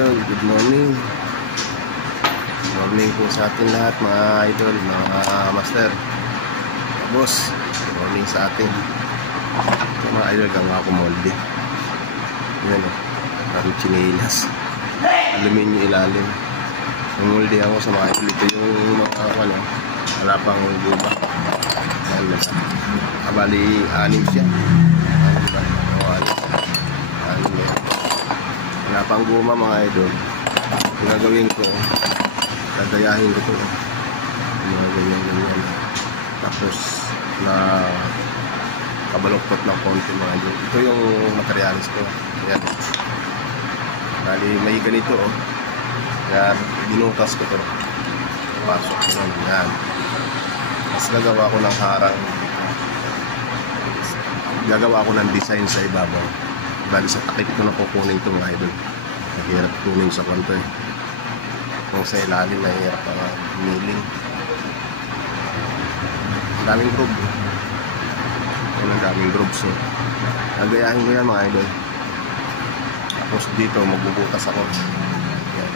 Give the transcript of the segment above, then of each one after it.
idol, good morning. Good morning po sa atin lahat mga idol, mga master, boss. Good morning sa atin. So, mga idol, gawa ko molde. Yan o, parang chinilas. Aluminyo ilalim. Molde ako sa mga idol. Ito yung mga wala pang guma. Yan, bali, anim siya. Wala pang guma mga idol. Gagawin ko, gagayahin ko ito. Mga ganyan. Tapos na kabaluktot ng konti mga idol. Ito yung materialis ko. Yan. Bali may ganito oh. Yan, binutas ko ito. Pasok ko nun. Yan. Tapos gagawa ko ng harang. Gagawa ko ng design sa ibabaw. Bali sa takip ko na kukunin ito mga idol. Mahirap kunin sa kwanto eh. Kung sa ilalim mahirap ang milling. Ang daming groove. Ang daming groove. So gagayahin ko yan mga idol. Tapos dito magbubutas ako. Yan.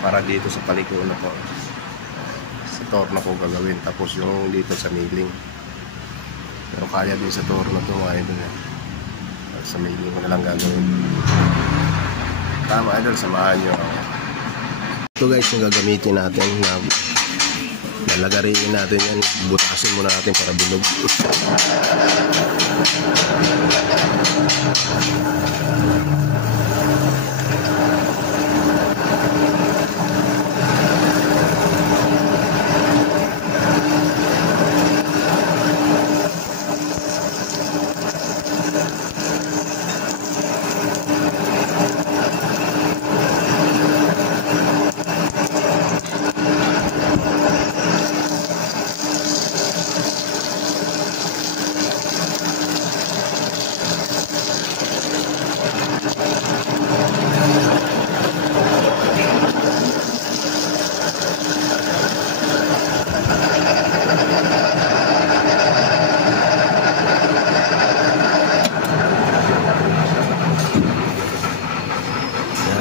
Para dito sa paliko na po. Sa torno ko gagawin. Tapos yung dito sa milling. Pero kaya din sa torno to mga idol yan. Sa mailing ko na lang gagawin. Tama idol, samahan nyo ako. Ito guys yung gagamitin natin na lalagariin natin yan. Butasin muna natin para bilog.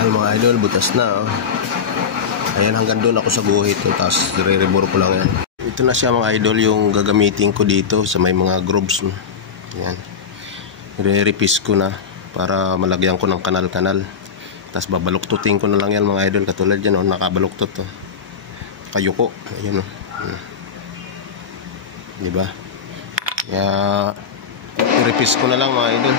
Mga idol, butas na oh. Ayan, hanggang doon ako sa guhit oh. Tapos re-rebore ko lang yan. Ito na siya mga idol, yung gagamitin ko dito sa may mga grooves. Ayan, re-repiece ko na para malagyan ko ng kanal-kanal. Tapos babaluktutin ko na lang yan mga idol. Katulad yan oh, nakabaluktot oh. Kayuko, ayan oh. Diba? Kaya re-repiece ko na lang mga idol.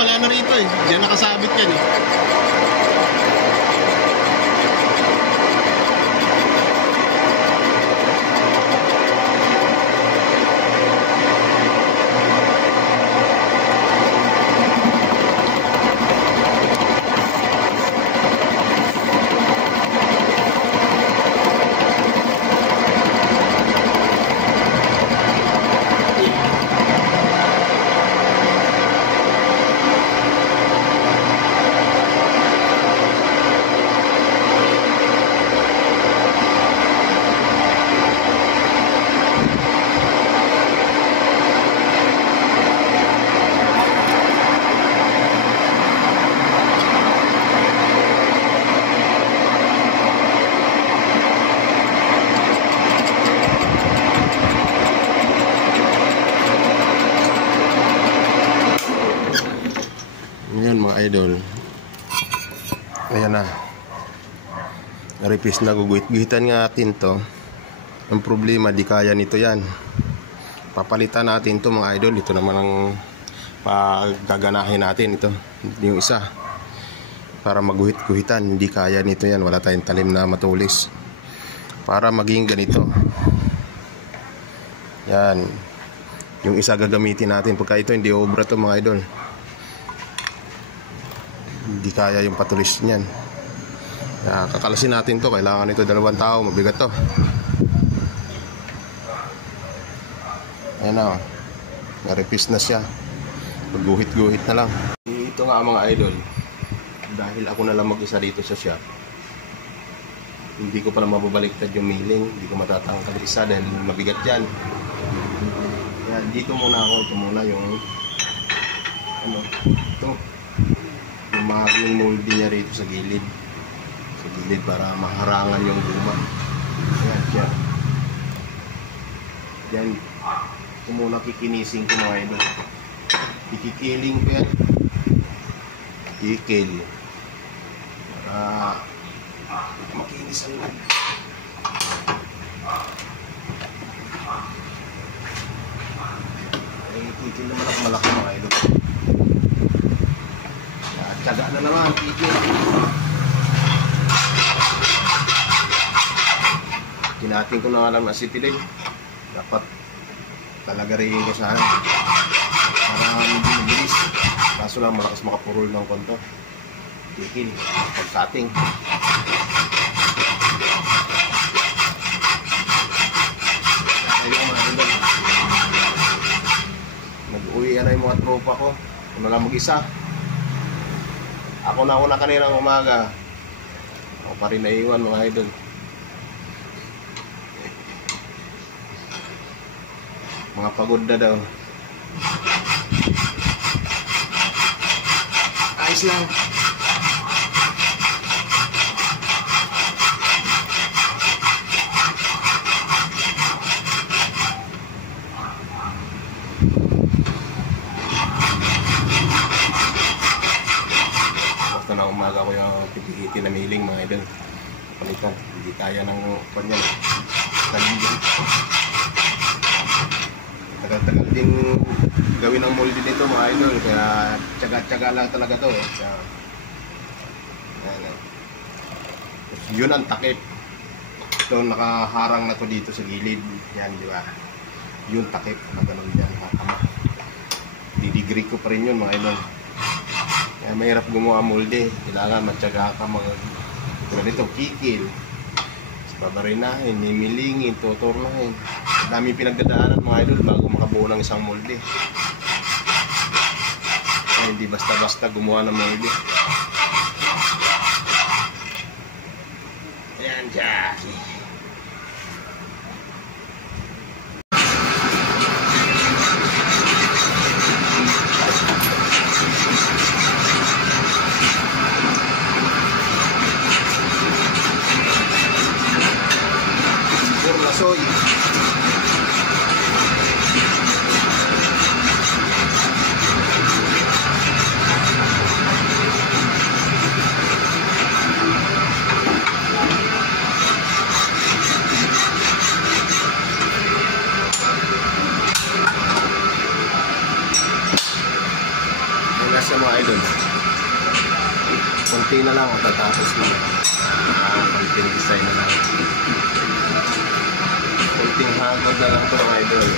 wala na rito eh. Diyan nakasabit yan eh. Yun mga idol, ayan na, repace na, guguhit-guhitan nga natin to. Ang problema, di kaya nito yan. Papalitan natin to mga idol. Ito naman ang paggaganahin natin, ito yung isa para maguhit-guhitan. Hindi kaya nito yan, wala tayong talim na matulis para maging ganito. Yan yung isa gagamitin natin. Pagka ito hindi obra to mga idol, hindi kaya yung patulis niyan. Kakalasin natin to. Kailangan ito 2 tao. Mabigat to. Ayan na. Na-repace na siya. Pagguhit-guhit na lang. Ito nga mga idol. Dahil ako na lang mag-isa dito sa shop, hindi ko pala mababaliktad yung milling. Hindi ko matatangkal isa dahil mabigat yan. Kaya dito muna ako. Ito muna yung ito. Yung moldy niya rito sa gilid para maharangan yung guma. Ayan siya. Yan, ito muna kikinising ko mga idol. Ikikiling ko yan. Kikil para makinis ang loob. Ay, kikil na malaki mga idol. Tsaga na naman, kikil. Kinatin ko na nga lang na acetylene. Dapat talagarihin ko sana para hindi mabilis. Kaso lang malakas makapurol ng konto. Kikil, pagsating. Nag-uwi na yung mga tropa ko. Kung na lang mag-isa. Ako na una kaninang umaga. Ako pa rin naiwan mga idol. Mga pagod na daw. Ayos lang. Na umaga ko yung pipihiti na miling mga idol. Palitan, hindi kaya ng panyan. Tagal-tagal din gawin ang moldy nito mga idol, kaya tsaga-tsaga lang talaga to. Kaya, yun ang takip. Ito nakaharang na to dito sa gilid. Yan, di ba? Yung takip na ganun dyan. Didegree ko pa rin yun mga idol. Kaya mahirap gumawa molde. Kailangan matyaga ka ganito, kikil. Babarinahin, nimilingin, tuturnahin. Daming pinagdadaanan mga idol bago makabuo ng isang molde. Kaya hindi basta-basta gumawa ng molde. Ayan siya. Soy. siya mga idol. Konti na lang matatapos na. Konting design na lang. Konting hagod na lang ito mga idol.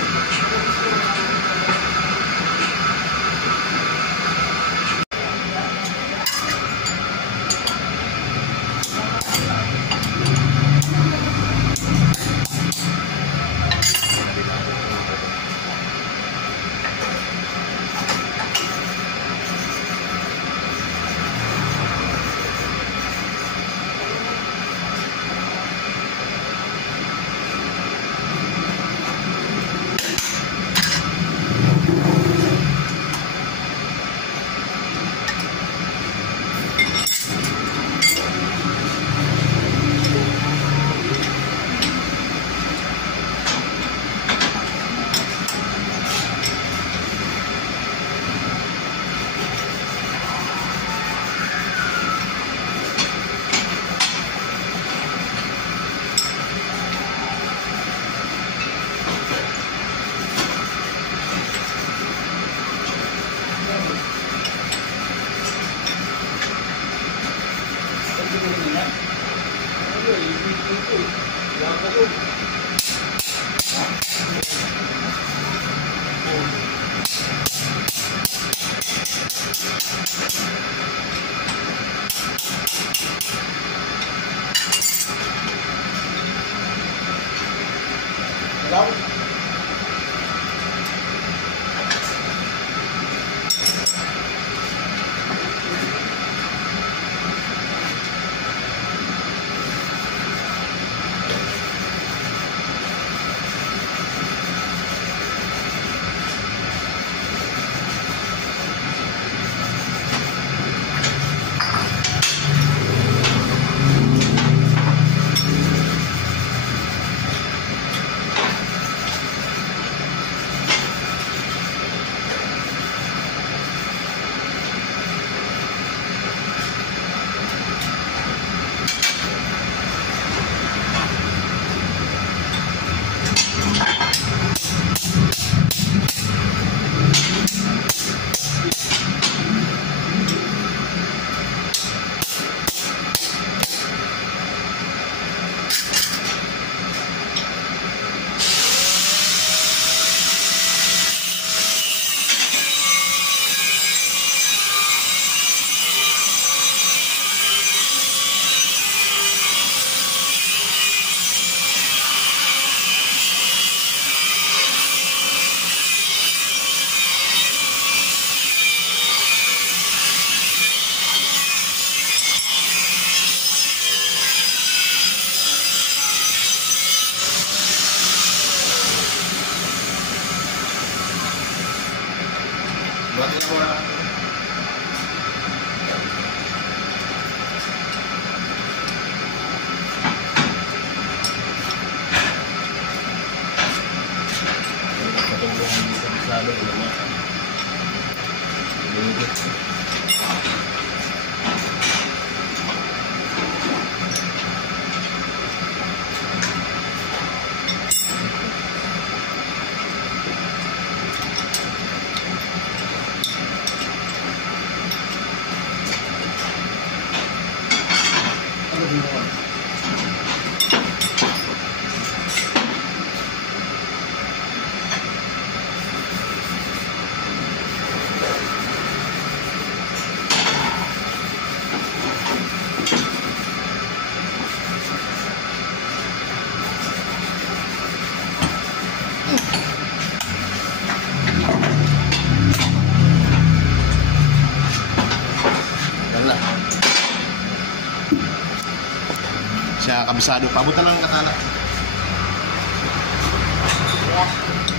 Siya kabisado. Pabutan lang ng katala.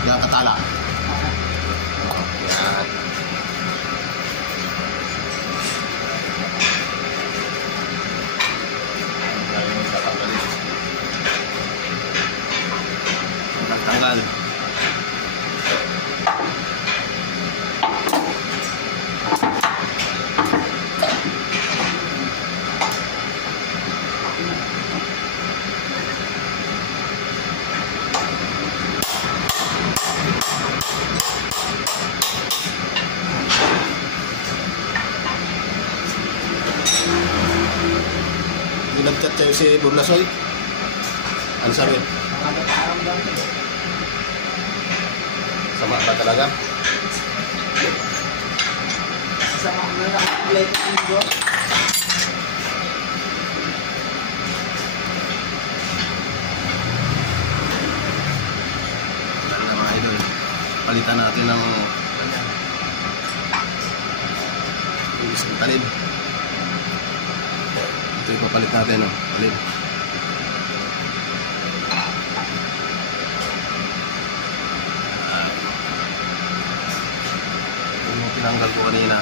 Yan, katala. Yan. Tanggal. nag-chat sa'yo si Burlasoy? Ano sabi? Sama ba talaga? Sama ko na nakakulay ko yung bro. Talaga mga idol. Palitan natin ng isang talim. Ito yung papalit natin, no? Talim. Yung pinanggal ko kanina.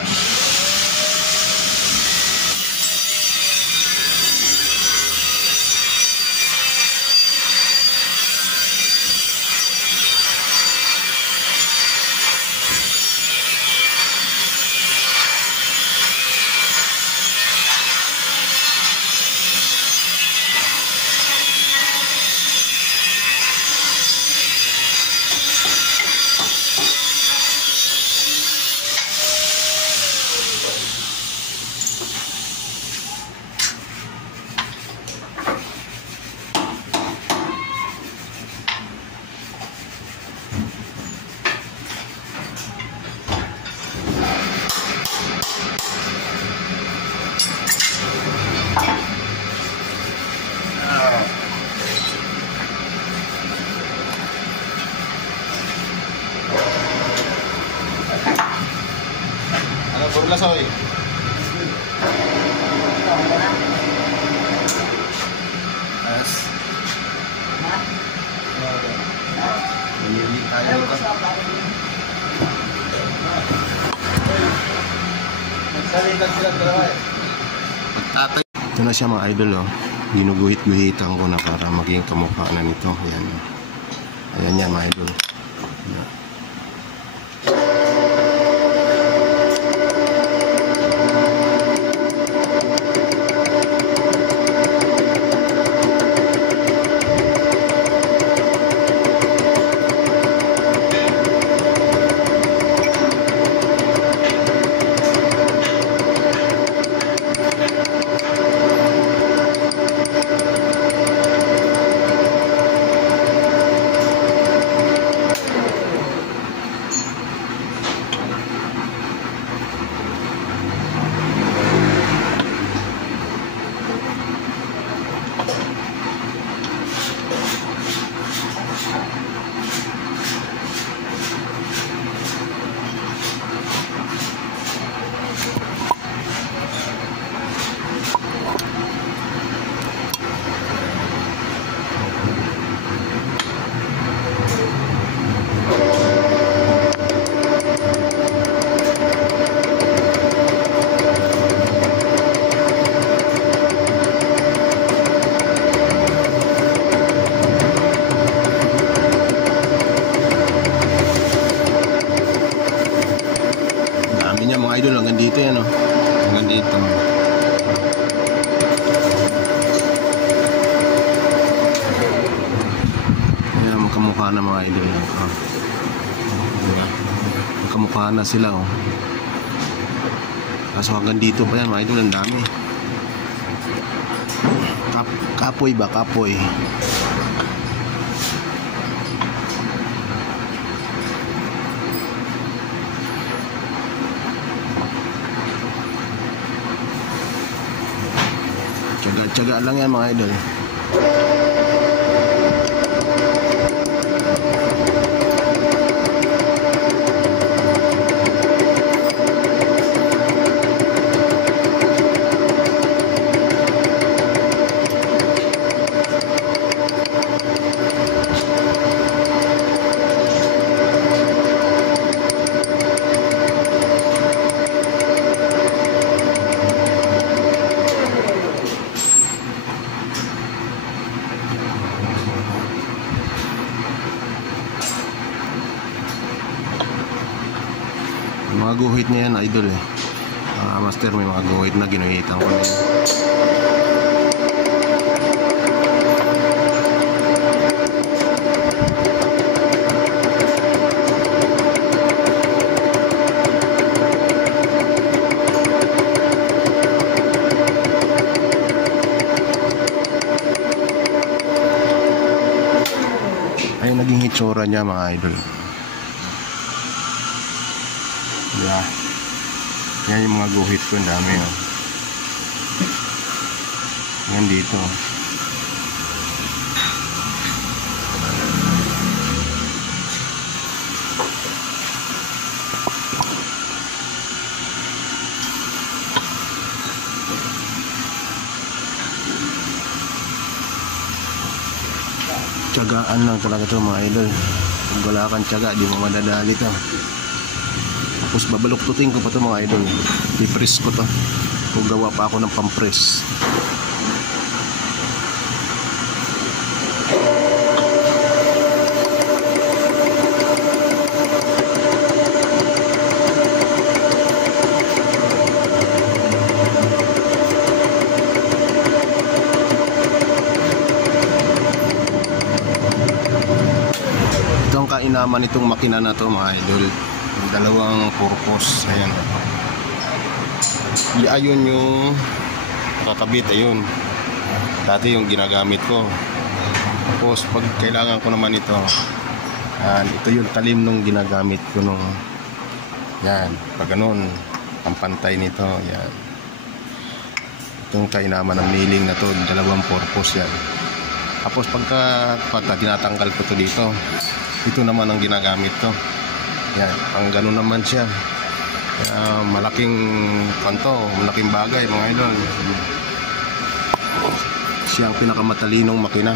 Ano, Burlasoy? Yes. Nangyuli tayo dito. Nagsalitan sila dalawa eh. Pagtatay. Ito na siya mga idol, oh. Ginuguhit-guhitan ko na para maging kamukha na nito. Ayan. Ayan yan mga idol. Ayan. Dami niya mga idol, hanggang dito yan, oh. Hanggang dito. Ayan, magkamukha na mga idol. Oh. Diba? Magkamukha na sila, oh. Kaso hanggang dito pa yan mga idol, ang dami. Kapoy ba? Kapoy. Tsaga lang yan mga idol. Mga guhit niya yan idol eh. Master, may mga guhit na ginuhitan ko na yun. niya mga idol. Yeah. Yan yung mga guhit ko, ang dami oh. Yan dito. Tiyagaan lang talaga ito mga idol. Kung wala kang tiyaga, di mo madadali ito. Tapos babaluktutin ko pa ito mga idol. I-press ko to. Kung gawa pa ako ng pampress. Ito ang kainaman itong makina na to mga idol. Dalawang purpose. Ayan. Ayun yung kakabit. Ayun. Dati yung ginagamit ko. Tapos pag kailangan ko naman ito, ito yung talim nung ginagamit ko nung yan. Pag ganun, ang pantay nito. Yan. Itong kainaman ng milling na to. Dalawang purpose yan. Tapos pagka tinatanggal ko to dito, ito naman ang ginagamit to. Yan, ang gano'n naman siya. Malaking kanto, malaking bagay mga idol. Siya ang pinakamatalinong makina.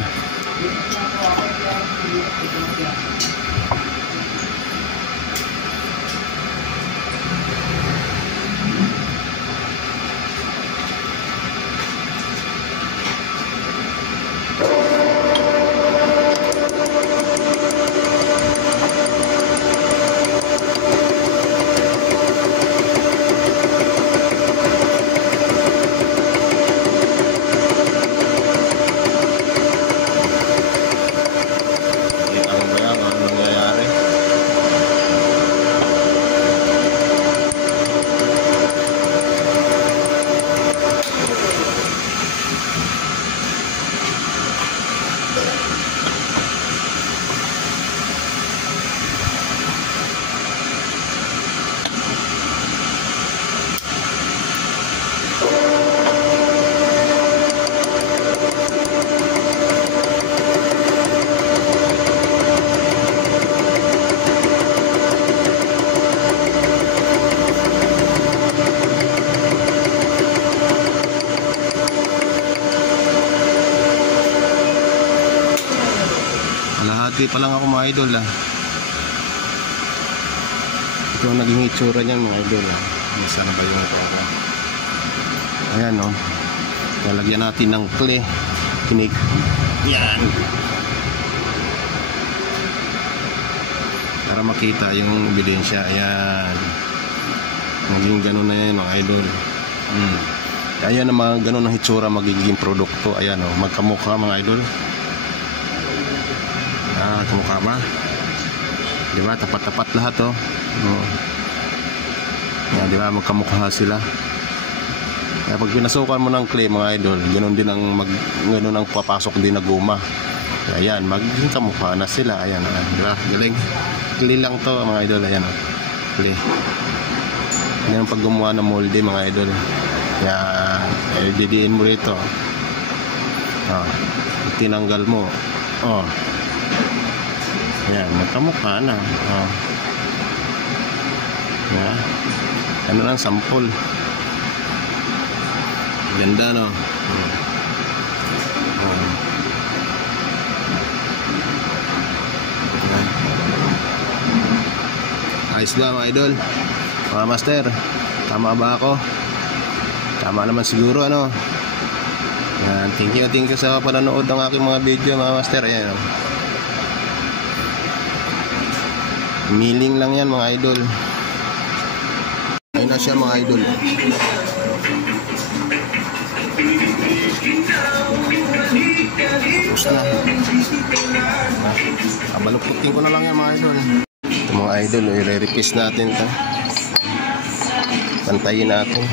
Kalahati pa lang ako mga idol Ito ang naging itsura niyan mga idol Saan ba yung ito ako? Ayan no. Lalagyan natin ng clay. Kinig. Yan. Para makita yung ebidensya. Ayan. Maging ganun na yan mga idol. Ayan ang mga ganun ang itsura magiging produkto. Ayan o. Magkamukha mga idol. Kamukha ba? Diba? Tapat-tapat lahat o. Yan, diba? Magkamukha sila. Kaya pag pinasukan mo ng clay mga idol, ganun din ang ganun ang papasok din na guma. Ayan, magiging kamukha na sila. Ayan, diba? Galing. Clay lang to mga idol. Ayan o. Clay. Yan ang pag gumawa ng molde mga idol. Yan. Didiin mo rito. Tinanggal mo. Yan, magkamukha na. Yan. Ano lang, sample. Ganda no. Ayos ba mga idol? Mga master, tama ba ako? Tama naman siguro ano. Yan, thank you sa panonood ng aking mga video mga master. Ayan. Milling lang yan mga idol. Ayun na siya mga idol. Tapos na. Baluktutin ko na lang yan mga idol. Ito mga idol, i-re-repiece natin ito. Pantayin natin.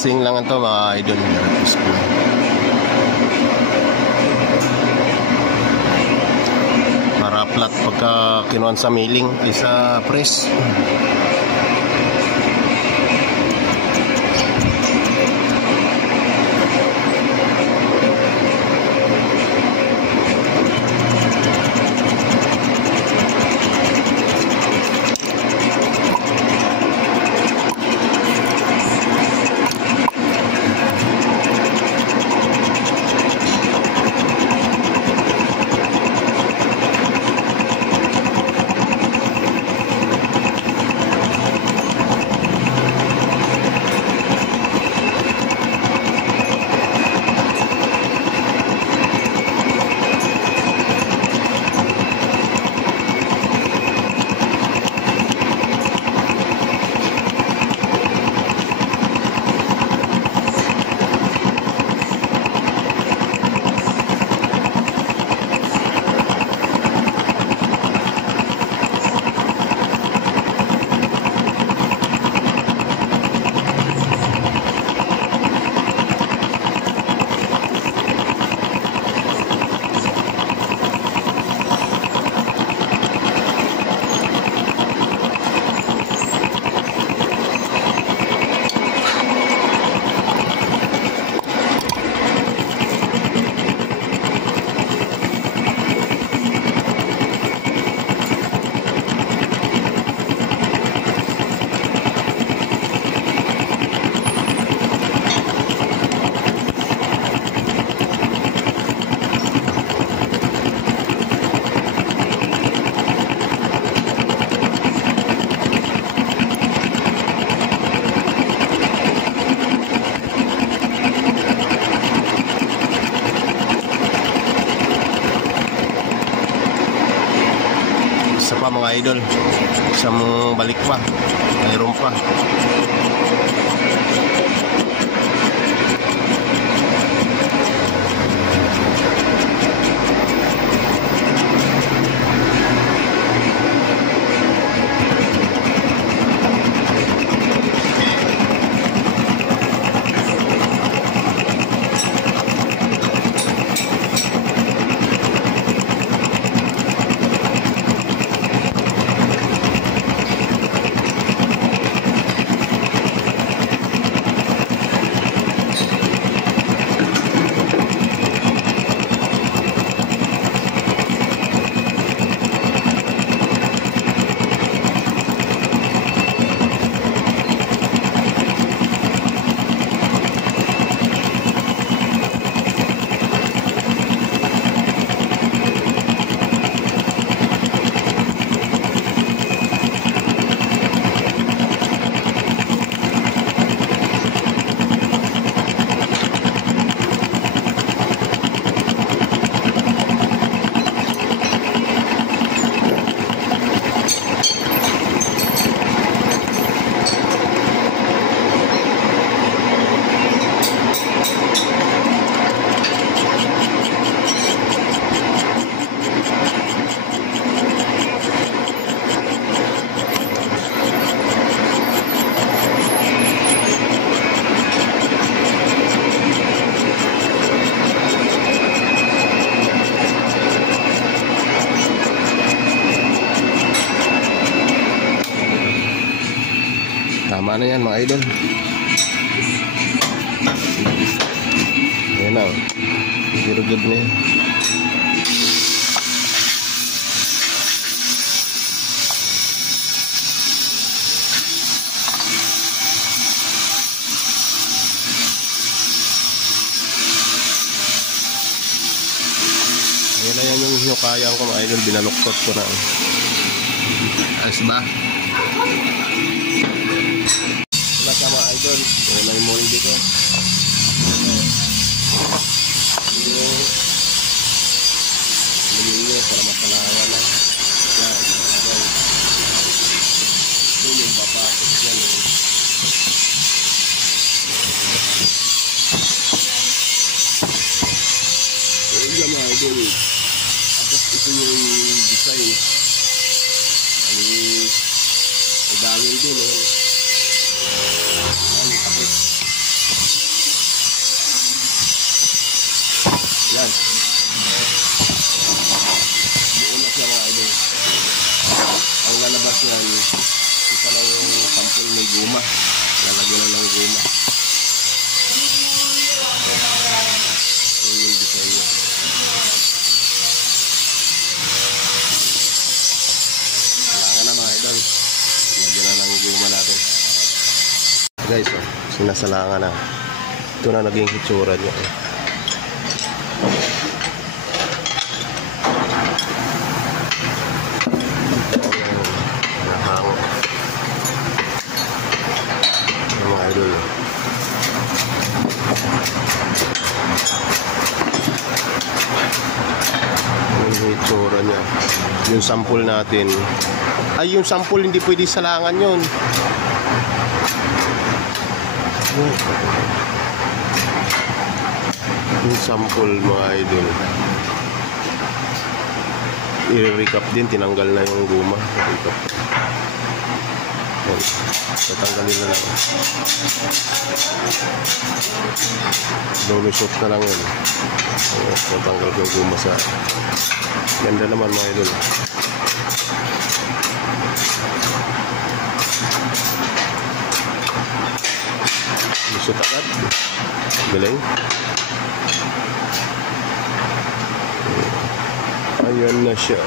Testing lang ito mga idol. Test ko lang. Para flat pagka kinuhan sa milling ay sa press. Isa pa mga idol, isang balik pa, mayroon pa. Tama na yan mga idol. Ayan na, zero good na yan. Ayan na yan yung hinukayang ko mga idol, binaluktot ko na. Ayos ba? Wala sa mga idol, wala yung molde ko. Yung malinyo para makalawa na. Yan, yan. Ito yung papasok yan. Ayan yung mga idol. Tapos ito yung design. Ang dangin din. Tapos guma. Lalagyan na ng guma. Yun yung design niya. Kailangan na mga idol. Lagyan na ng guma natin. Guys, oh, sinasalangan na. Ito na naging hitsura niya. Nahango. Mga idol. Yung hitsura niya. Yung sample natin. Ay, yung sample hindi pwede salangan yun. Yung sample mga idol. I-recap din, tinanggal na yung guma. I-recap. Tatanggalin na lang. Lulusot na lang yun. Tatanggal ko yung guma sa ganda naman mga idol. Lusot agad. Galing. Ayan na siya.